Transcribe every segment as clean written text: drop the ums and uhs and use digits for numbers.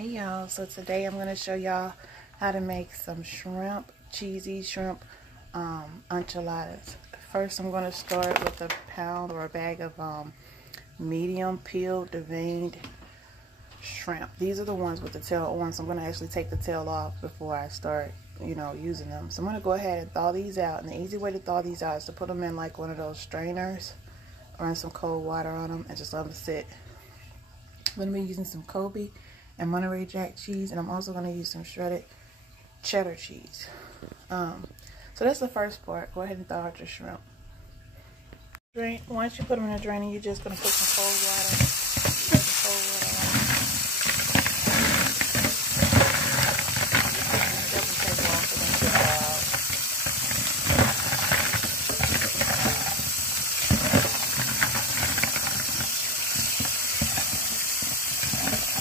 Hey y'all, so today I'm going to show y'all how to make some cheesy shrimp enchiladas. First I'm going to start with a pound or a bag of medium peeled deveined shrimp. These are the ones with the tail on, so I'm going to actually take the tail off before I start using them. So I'm going to go ahead and thaw these out, and the easy way to thaw these out is to put them in like one of those strainers, run some cold water on them and just let them sit. I'm going to be using some Kobe and Monterey Jack cheese, and I'm also going to use some shredded cheddar cheese. So that's the first part. Go ahead and thaw out your shrimp. Once you put them in a drainer, you're just going to put some cold water.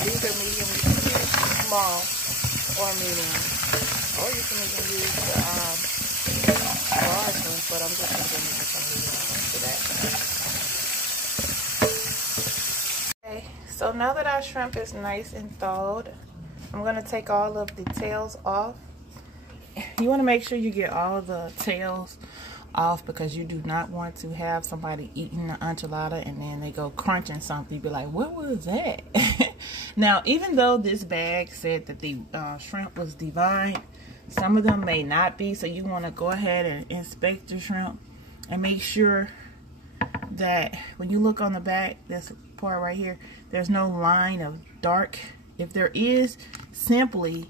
These are medium, you can use small or medium, or you can even use large ones, but I'm just going to use some medium ones for that. Okay, so now that our shrimp is nice and thawed, I'm going to take all of the tails off. You want to make sure you get all the tails off, because you do not want to have somebody eating the enchilada and then they go crunching something. You'd be like, what was that? Now, even though this bag said that the shrimp was deveined, some of them may not be, so you want to go ahead and inspect your shrimp and make sure that when you look on the back, this part right here, there's no line of dark. If there is, simply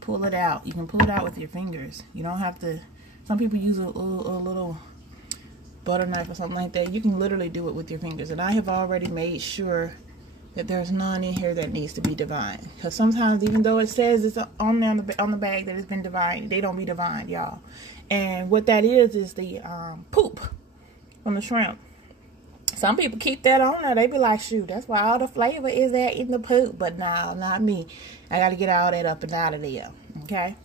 pull it out. You can pull it out with your fingers. You don't have to. Some people use a little butter knife or something like that. You can literally do it with your fingers. And I have already made sure that there's none in here that needs to be deveined. Because sometimes, even though it says it's on there on the bag that it's been deveined, they don't be deveined, y'all. And what that is the poop from the shrimp. Some people keep that on there. They be like, shoot, that's why all the flavor is there in the poop. But nah, not me. I got to get all that up and out of there. Okay?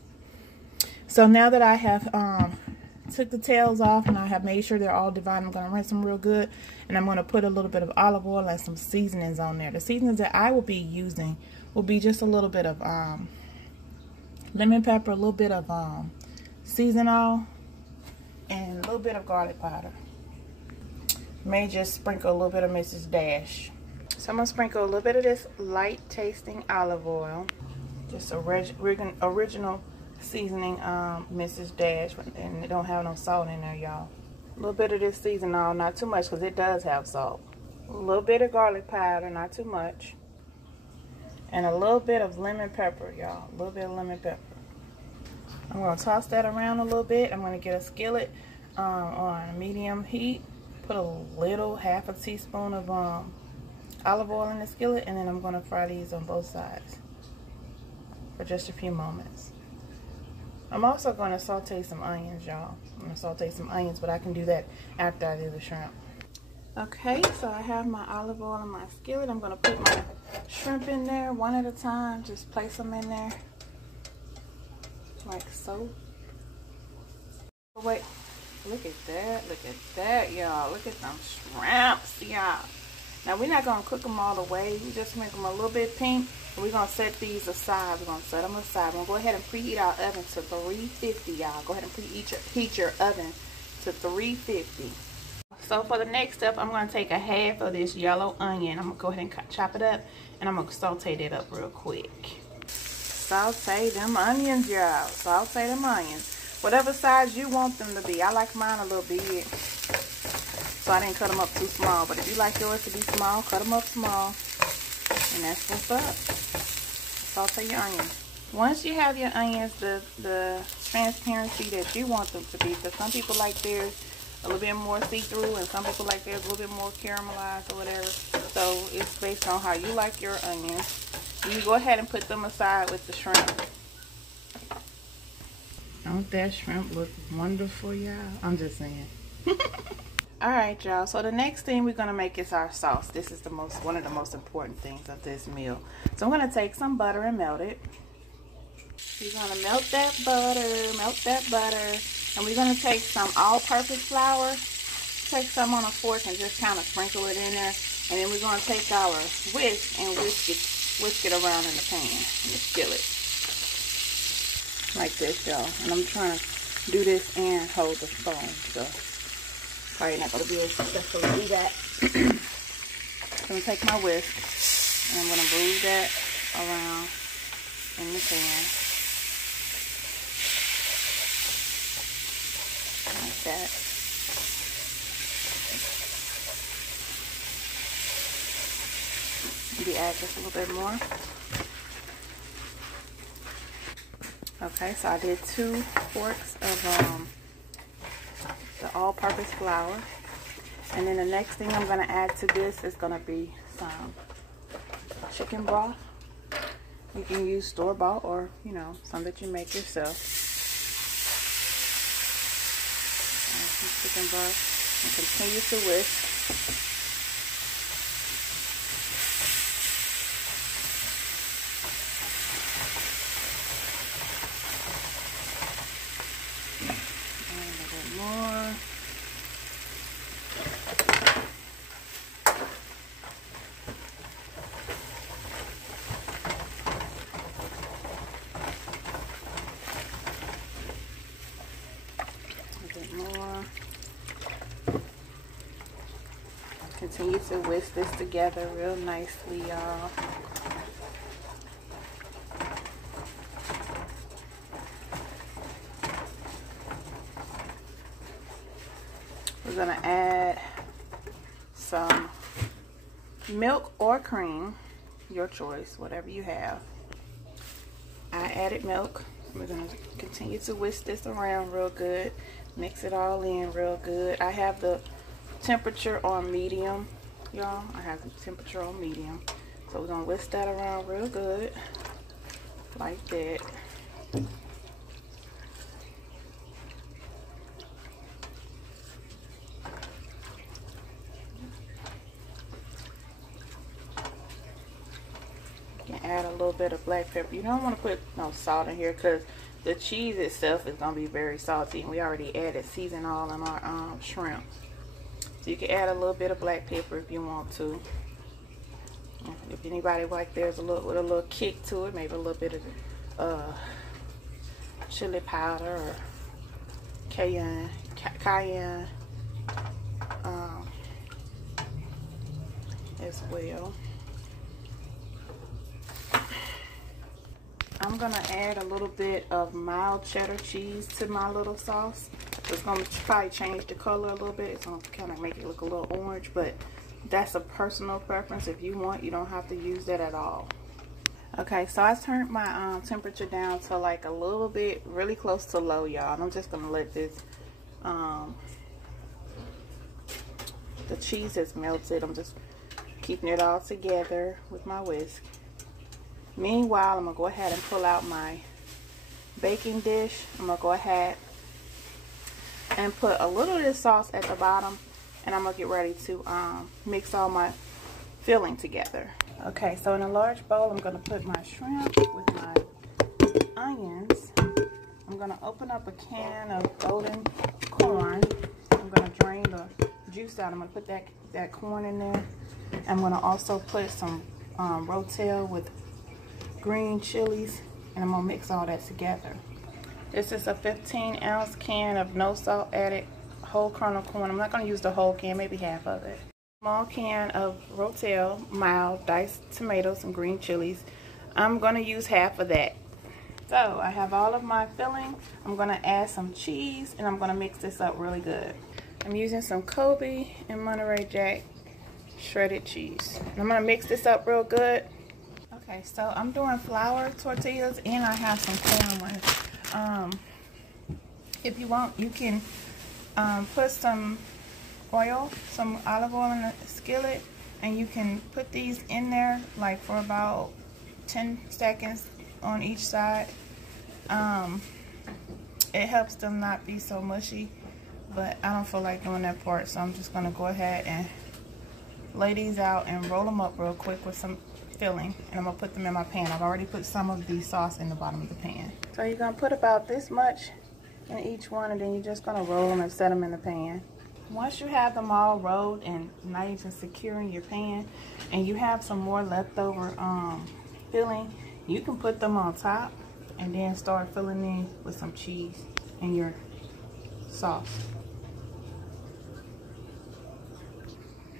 So now that I have took the tails off and I have made sure they're all deveined, I'm going to rinse them real good. And I'm going to put a little bit of olive oil and some seasonings on there. The seasonings that I will be using will be just a little bit of lemon pepper, a little bit of season oil, and a little bit of garlic powder. May just sprinkle a little bit of Mrs. Dash. So I'm going to sprinkle a little bit of this light tasting olive oil. Just original seasoning Mrs. Dash, and it don't have no salt in there, y'all. A little bit of this seasoning oil, not too much because it does have salt. A little bit of garlic powder, not too much. And a little bit of lemon pepper, y'all. A little bit of lemon pepper. I'm going to toss that around a little bit. I'm going to get a skillet on medium heat. Put a little, half a teaspoon of olive oil in the skillet, and then I'm going to fry these on both sides for just a few moments. I'm also going to saute some onions, y'all. I'm going to saute some onions, but I can do that after I do the shrimp. Okay, so I have my olive oil in my skillet. I'm going to put my shrimp in there one at a time. Just place them in there like so. Oh, wait, look at that, y'all. Look at them shrimps, y'all. Now, we're not going to cook them all the way. We just make them a little bit pink. And we're going to set these aside. We're going to set them aside. We're going to go ahead and preheat our oven to 350, y'all. Go ahead and preheat your oven to 350. So for the next step, I'm going to take a half of this yellow onion. I'm going to go ahead and chop it up. And I'm going to saute it up real quick. Saute them onions, y'all. Saute them onions. Whatever size you want them to be. I like mine a little big, so I didn't cut them up too small. But if you like yours to be small, cut them up small. And that's what's up. Saute your onions. Once you have your onions the transparency that you want them to be, because some people like theirs a little bit more see-through, and some people like theirs a little bit more caramelized or whatever. So it's based on how you like your onions. You go ahead and put them aside with the shrimp. Don't that shrimp look wonderful, y'all? I'm just saying. Alright, y'all, so the next thing we're going to make is our sauce. This is one of the most important things of this meal. So I'm going to take some butter and melt it. You're going to melt that butter, and we're going to take some all-purpose flour. Take some on a fork and just kind of sprinkle it in there. And then we're going to take our whisk and whisk it whisk it around in the pan, in the skillet. Like this, y'all. And I'm trying to do this and hold the spoon, so probably not going to be as successful to do that. I'm going to take my whisk and I'm going to move that around in the pan. Like that. Maybe add just a little bit more. Okay, so I did 2 forks of the all-purpose flour. And then the next thing I'm going to add to this is going to be some chicken broth. You can use store-bought or, you know, some that you make yourself. Add some chicken broth and continue to whisk. Continue to whisk this together real nicely, y'all. We're gonna add some milk or cream, your choice, whatever you have. I added milk. We're gonna continue to whisk this around real good, mix it all in real good. I have the temperature on medium, y'all. I have the temperature on medium, so we're gonna whisk that around real good like that. You can add a little bit of black pepper. You don't want to put no salt in here because the cheese itself is gonna be very salty, and we already added season all in our shrimp. So you can add a little bit of black pepper if you want to. If anybody like there's a little kick to it, maybe a little bit of chili powder or cayenne as well. I'm gonna add a little bit of mild cheddar cheese to my little sauce. It's gonna probably change the color a little bit. It's gonna kind of make it look a little orange, but that's a personal preference. If you want, you don't have to use that at all. Okay, so I turned my temperature down to like a little bit, really close to low, y'all. And I'm just gonna let this, the cheese is melted. I'm just keeping it all together with my whisk. Meanwhile, I'm gonna go ahead and pull out my baking dish. I'm gonna go ahead and put a little of this sauce at the bottom, and I'm gonna get ready to mix all my filling together. Okay, so in a large bowl, I'm gonna put my shrimp with my onions. I'm gonna open up a can of golden corn. I'm gonna drain the juice out. I'm gonna put that corn in there. I'm gonna also put some Rotel with green chilies, and I'm gonna mix all that together. This is a 15-ounce can of no salt added whole kernel corn. I'm not going to use the whole can, maybe half of it. Small can of Rotel mild diced tomatoes and green chilies. I'm going to use half of that. So I have all of my filling. I'm going to add some cheese, and I'm going to mix this up really good. I'm using some Kobe and Monterey Jack shredded cheese. And I'm going to mix this up real good. Okay, so I'm doing flour tortillas, and I have some corn ones. If you want, you can put some oil, some olive oil in the skillet, and you can put these in there like for about 10 seconds on each side. It helps them not be so mushy, but I don't feel like doing that part, so I'm just gonna go ahead and lay these out and roll them up real quick with some filling, and I'm gonna put them in my pan. I've already put some of the sauce in the bottom of the pan. So you're gonna put about this much in each one, and then you're just gonna roll them and set them in the pan. Once you have them all rolled and nice and secure in your pan, and you have some more leftover filling, you can put them on top and then start filling in with some cheese and your sauce.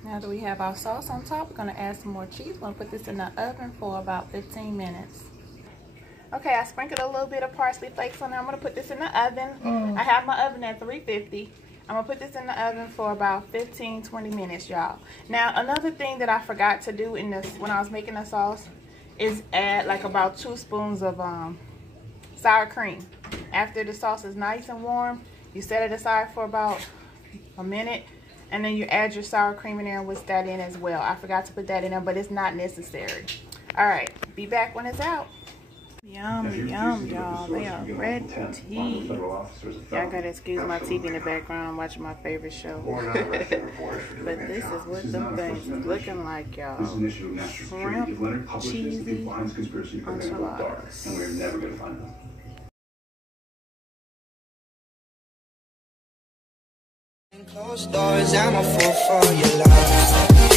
Now that we have our sauce on top, we're gonna add some more cheese. We're gonna put this in the oven for about 15 minutes. Okay, I sprinkled a little bit of parsley flakes on there. I'm gonna put this in the oven. I have my oven at 350. I'm gonna put this in the oven for about 15-20 minutes, y'all. Now, another thing that I forgot to do in this when I was making the sauce is add like about 2 spoons of sour cream. After the sauce is nice and warm, you set it aside for about a minute, and then you add your sour cream in there and whisk that in as well. I forgot to put that in there, but it's not necessary. All right, be back when it's out. Yum, yum, y'all. They are ready. Y'all gotta excuse my TV in the background. I'm watching my favorite show. But this is what them things is looking like, y'all. Shrimp, cheesy enchiladas. And we're never gonna find them. Closed doors, I'm a fool for your love.